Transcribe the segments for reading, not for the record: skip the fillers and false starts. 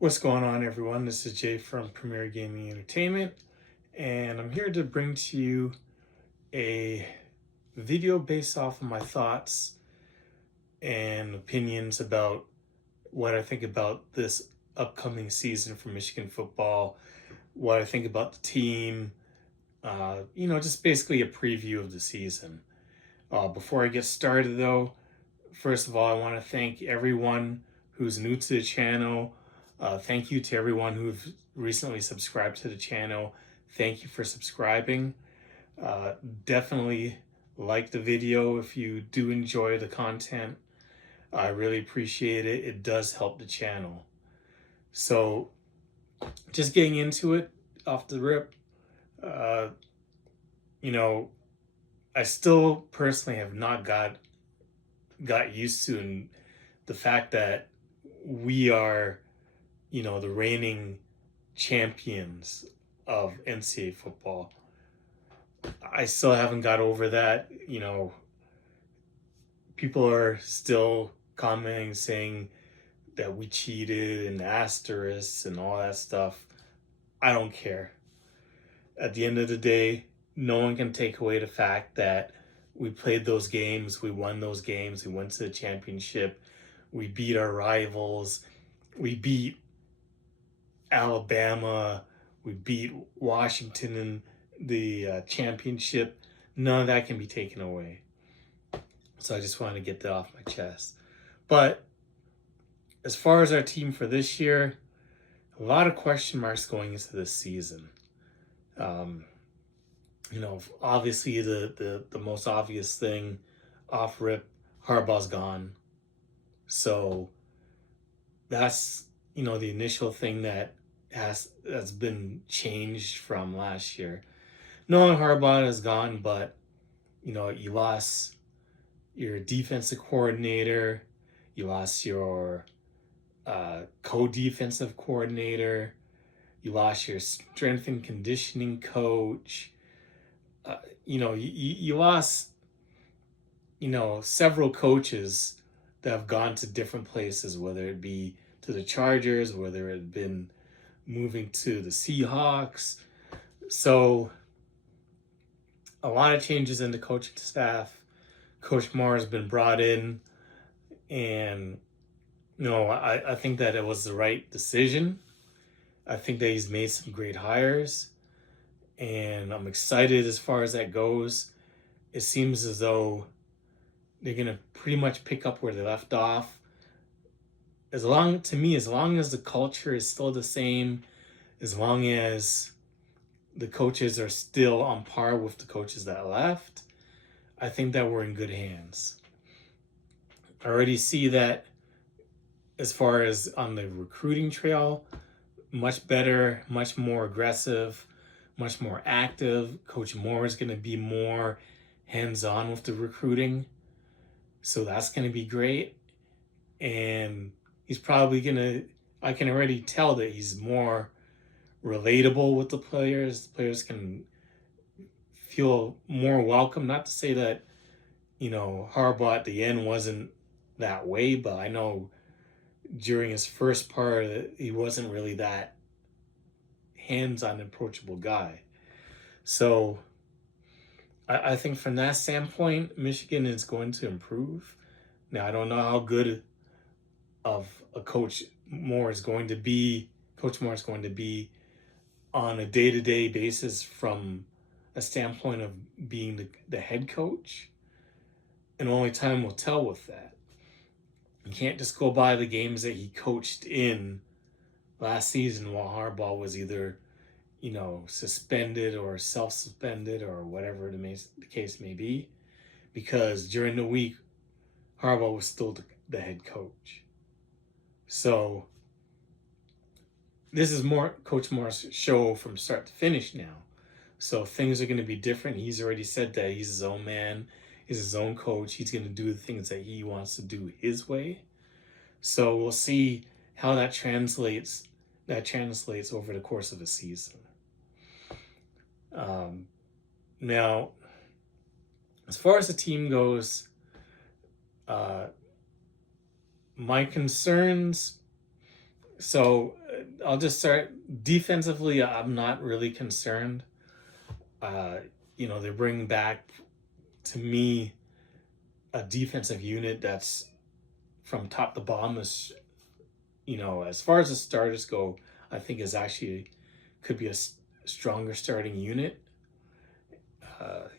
What's going on, everyone? This is Jay from Premier Gaming Entertainment, and I'm here to bring to you a video based off of my thoughts and opinions about what I think about this upcoming season for Michigan football, what I think about the team, just basically a preview of the season. Before I get started, though, first of all, I want to thank everyone who's new to the channel. Thank you to everyone who've recently subscribed to the channel. Thank you for subscribing. Uh, Definitely like the video if you do enjoy the content. I really appreciate it. It does help the channel. So, just getting into it off the rip, uh, you know, I still personally have not got used to the fact that we are, the reigning champions of NCAA football. I still haven't got over that. People are still commenting saying that we cheated and asterisks and all that stuff. I don't care. At the end of the day, no one can take away the fact that we played those games, we won those games, we went to the championship, we beat our rivals, we beat Alabama, we beat Washington in the championship. None of that can be taken away. So I just wanted to get that off my chest. But as far as our team for this year, a lot of question marks going into this season. Um, Obviously the most obvious thing off rip, Harbaugh's gone. So that's the initial thing that has been changed from last year. Nolan Harbaugh is gone, but you lost your defensive coordinator, you lost your co-defensive coordinator, you lost your strength and conditioning coach. You lost several coaches that have gone to different places, whether it be to the Chargers, whether it had been moving to the Seahawks. So a lot of changes in the coaching staff. Coach Moore has been brought in, and I think that it was the right decision. I think that he's made some great hires, and I'm excited as far as that goes. It seems as though they're gonna pretty much pick up where they left off. As long as the culture is still the same, as long as the coaches are still on par with the coaches that left, I think that we're in good hands. I already see that as far as on the recruiting trail, much better, much more aggressive, much more active. Coach Moore is going to be more hands-on with the recruiting. So that's going to be great. And he's probably going to, I can already tell that he's more relatable with the players. The players can feel more welcome. Not to say that, Harbaugh at the end wasn't that way, but I know during his first part, he wasn't really that hands-on, approachable guy. So I think from that standpoint, Michigan is going to improve. Now, I don't know how good of a Coach Moore is going to be. Coach Moore is going to be on a day-to-day basis from a standpoint of being the head coach. And only time will tell with that. You can't just go by the games that he coached in last season while Harbaugh was either, suspended or self-suspended or whatever the case may be. Because during the week, Harbaugh was still the head coach. So this is Coach Moore's show from start to finish now. So things are going to be different. He's already said that he's his own man, he's his own coach. He's going to do the things that he wants to do his way. So we'll see how that translates over the course of a season. Now, as far as the team goes, my concerns. So I'll just start defensively. I'm not really concerned. Uh, they're bringing back, to me, a defensive unit that's from top to bottom is, as far as the starters go, I think is actually could be a stronger starting unit.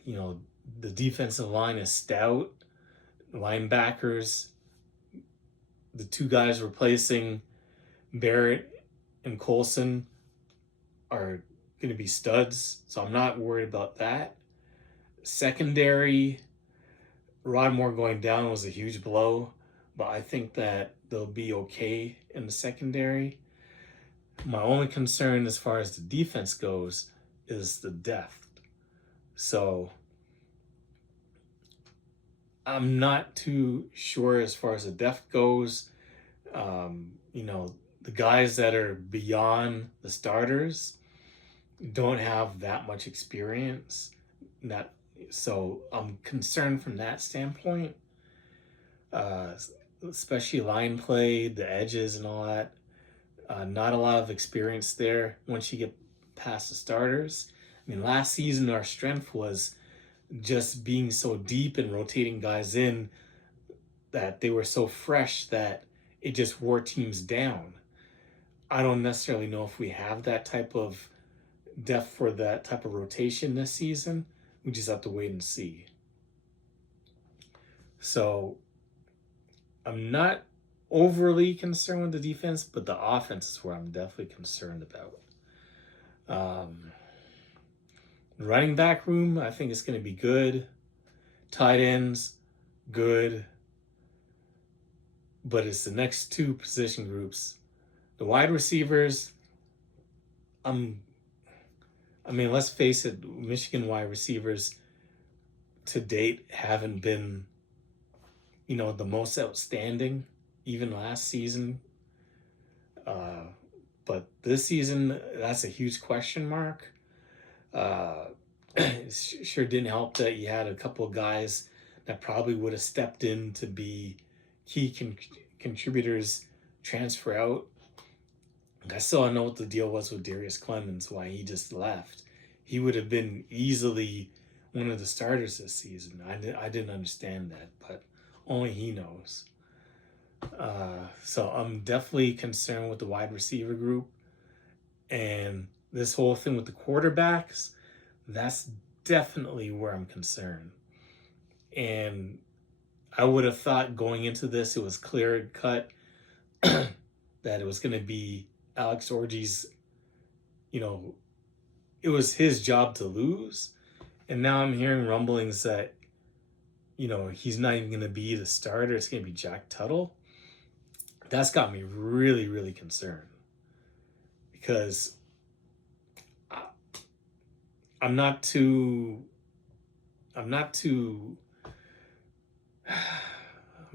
You know, the defensive line is stout. Linebackers, the two guys replacing Barrett and Colson are going to be studs, so I'm not worried about that. Secondary, Rod Moore going down was a huge blow, but I think that they'll be okay in the secondary. My only concern as far as the defense goes is the depth. So I'm not too sure as far as the depth goes. The guys that are beyond the starters don't have that much experience. Not so I'm concerned from that standpoint. Uh, Especially line play, the edges, and all that. Not a lot of experience there once you get past the starters. I mean, last season our strength was just being so deep and rotating guys in that they were so fresh that it just wore teams down. I don't necessarily know if we have that type of depth for that type of rotation this season. We just have to wait and see. So I'm not overly concerned with the defense, but the offense is where I'm definitely concerned about. Running back room, I think it's going to be good. Tight ends, good. But it's the next two position groups. The wide receivers, let's face it, Michigan wide receivers to date haven't been, the most outstanding, even last season. But this season, that's a huge question mark. It sure didn't help that you had a couple of guys that probably would have stepped in to be key contributors transfer out. I still don't know what the deal was with Darius Clemens, why he just left. He would have been easily one of the starters this season. I didn't understand that, but only he knows. So I'm definitely concerned with the wide receiver group. And this whole thing with the quarterbacks, that's definitely where I'm concerned. And I would have thought going into this, it was clear cut that it was going to be Alex Orji's, it was his job to lose. And now I'm hearing rumblings that, he's not even going to be the starter. It's going to be Jack Tuttle. That's got me really, really concerned. Because I'm not too, I'm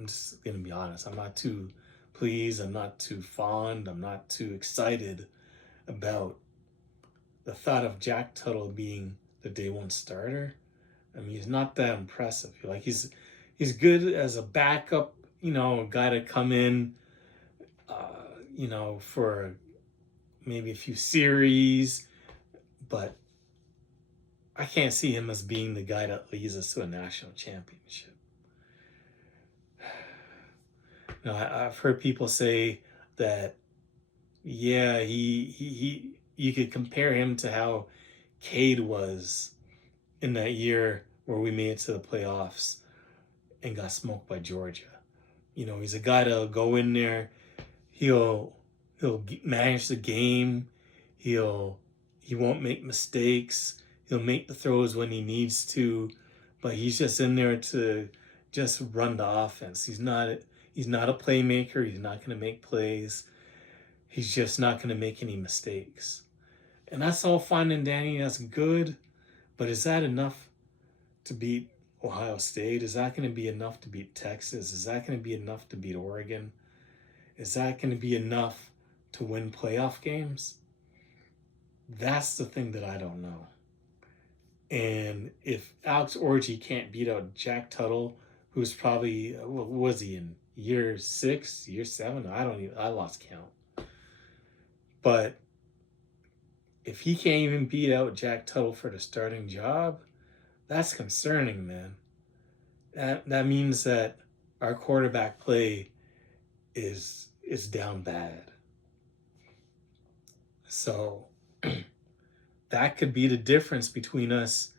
just going to be honest. I'm not too pleased. I'm not too fond. I'm not too excited about the thought of Jack Tuttle being the day one starter. I mean, he's not that impressive. Like he's good as a backup, a guy to come in, for maybe a few series, but I can't see him as being the guy that leads us to a national championship. I've heard people say that, yeah, he you could compare him to how Cade was in that year where we made it to the playoffs and got smoked by Georgia. He's a guy that'll go in there, he'll manage the game, he won't make mistakes, he'll make the throws when he needs to, but he's just in there to just run the offense. He's not a playmaker. He's not going to make plays. He's just not going to make any mistakes. And that's all fine and dandy. That's good. But is that enough to beat Ohio State? Is that going to be enough to beat Texas? Is that going to be enough to beat Oregon? Is that going to be enough to win playoff games? That's the thing that I don't know. And if Alex Orji can't beat out Jack Tuttle, who's probably, what was he in year 6, year 7? I lost count. But if he can't even beat out Jack Tuttle for the starting job, that's concerning, man. That means that our quarterback play is down bad. So that could be the difference between us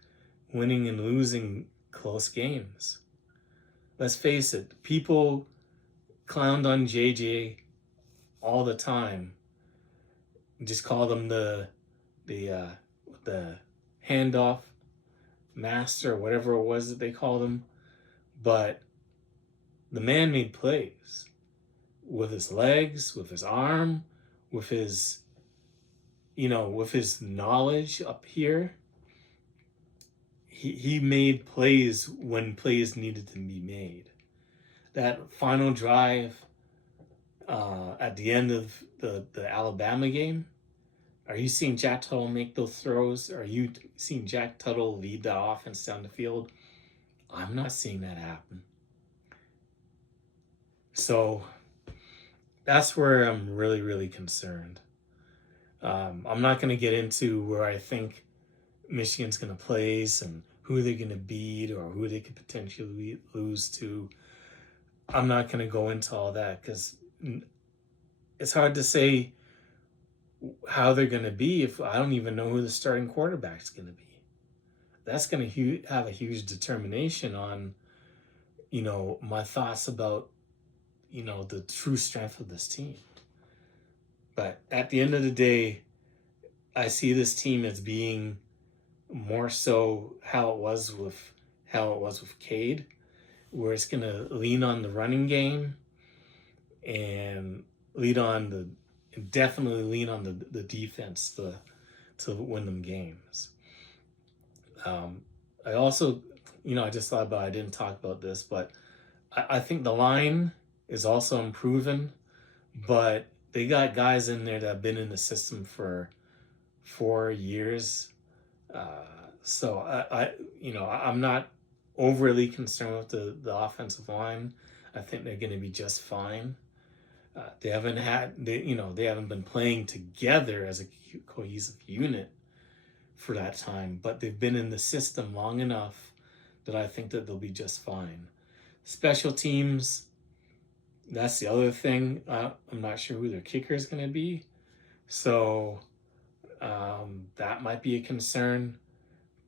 winning and losing close games. Let's face it, people clowned on JJ all the time. Just called him the the handoff master, whatever it was that they called him. But the man made plays with his legs, with his arm, with his with his knowledge up here. He made plays when plays needed to be made. That final drive at the end of the Alabama game, are you seeing Jack Tuttle make those throws? Are you seeing Jack Tuttle lead the offense down the field? I'm not seeing that happen. So that's where I'm really, really concerned. I'm not going to get into where I think Michigan's going to place and who they're going to beat or who they could potentially lose to. I'm not going to go into all that because it's hard to say how they're going to be if I don't even know who the starting quarterback's going to be. That's going to have a huge determination on, my thoughts about, the true strength of this team. But at the end of the day, I see this team as being more so how it was with Cade, where it's going to lean on the running game and definitely lean on the defense to win them games. I also, I just thought about, I didn't talk about this, but I think the line is also improving, but they got guys in there that have been in the system for 4 years. So I'm not overly concerned with the offensive line. I think they're going to be just fine. They haven't been playing together as a cohesive unit for that time, but they've been in the system long enough that I think that they'll be just fine. Special teams, that's the other thing. I'm not sure who their kicker is going to be, so that might be a concern.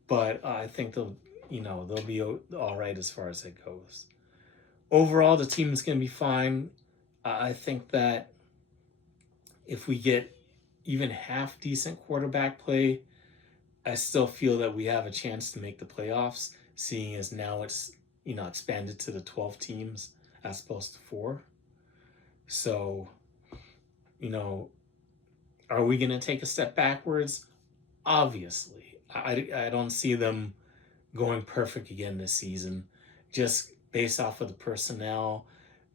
But I think they'll be all right as far as it goes. Overall, the team is going to be fine. I think that if we get even half decent quarterback play, I still feel that we have a chance to make the playoffs, seeing as now it's expanded to the 12 teams as opposed to 4. So, are we going to take a step backwards? Obviously. I don't see them going perfect again this season, just based off of the personnel,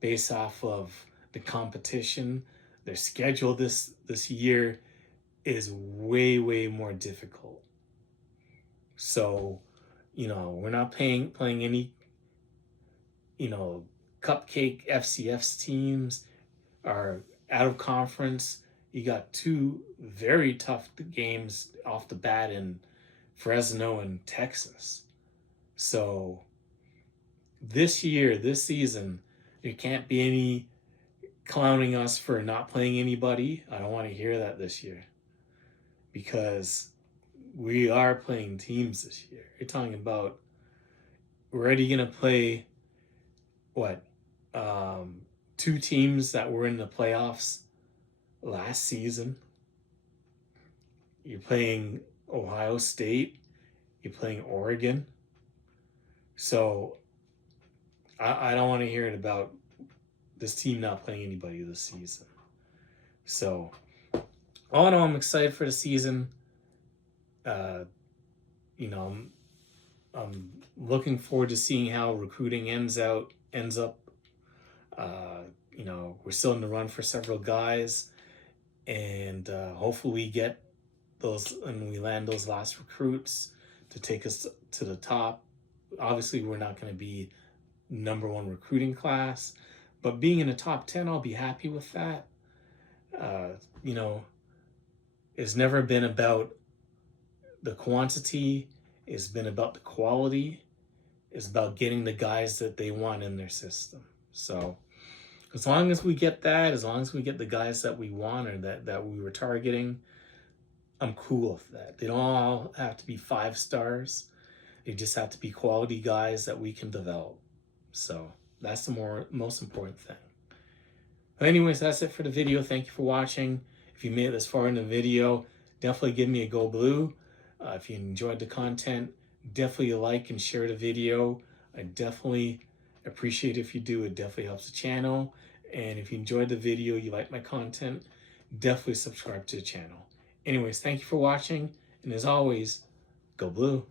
based off of the competition. Their schedule this year is way, way more difficult. So, we're not playing any, cupcake FCS teams are out of conference. You got 2 very tough games off the bat in Fresno and Texas. So this season, there can't be any clowning us for not playing anybody. I don't want to hear that this year, because we are playing teams this year. You're talking about we're already going to play, 2 teams that were in the playoffs last season. You're playing Ohio State. You're playing Oregon. So I don't want to hear it about this team not playing anybody this season. So all in all, I'm excited for the season. I'm looking forward to seeing how recruiting ends up. We're still in the run for several guys, and hopefully we get those and we land those last recruits to take us to the top. Obviously, we're not going to be number 1 recruiting class, but being in the top 10, I'll be happy with that. It's never been about the quantity, it's been about the quality, it's about getting the guys that they want in their system. So as long as we get that, as long as we get the guys that we want or that we were targeting, I'm cool with that. They don't all have to be 5 stars. They just have to be quality guys that we can develop. So that's the most important thing. But anyways, that's it for the video. Thank you for watching. If you made it this far in the video, definitely give me a go blue. If you enjoyed the content, definitely like and share the video. I definitely appreciate it if you do. It definitely helps the channel. And if you enjoyed the video, you like my content, definitely subscribe to the channel. Anyways, thank you for watching. And as always, go blue.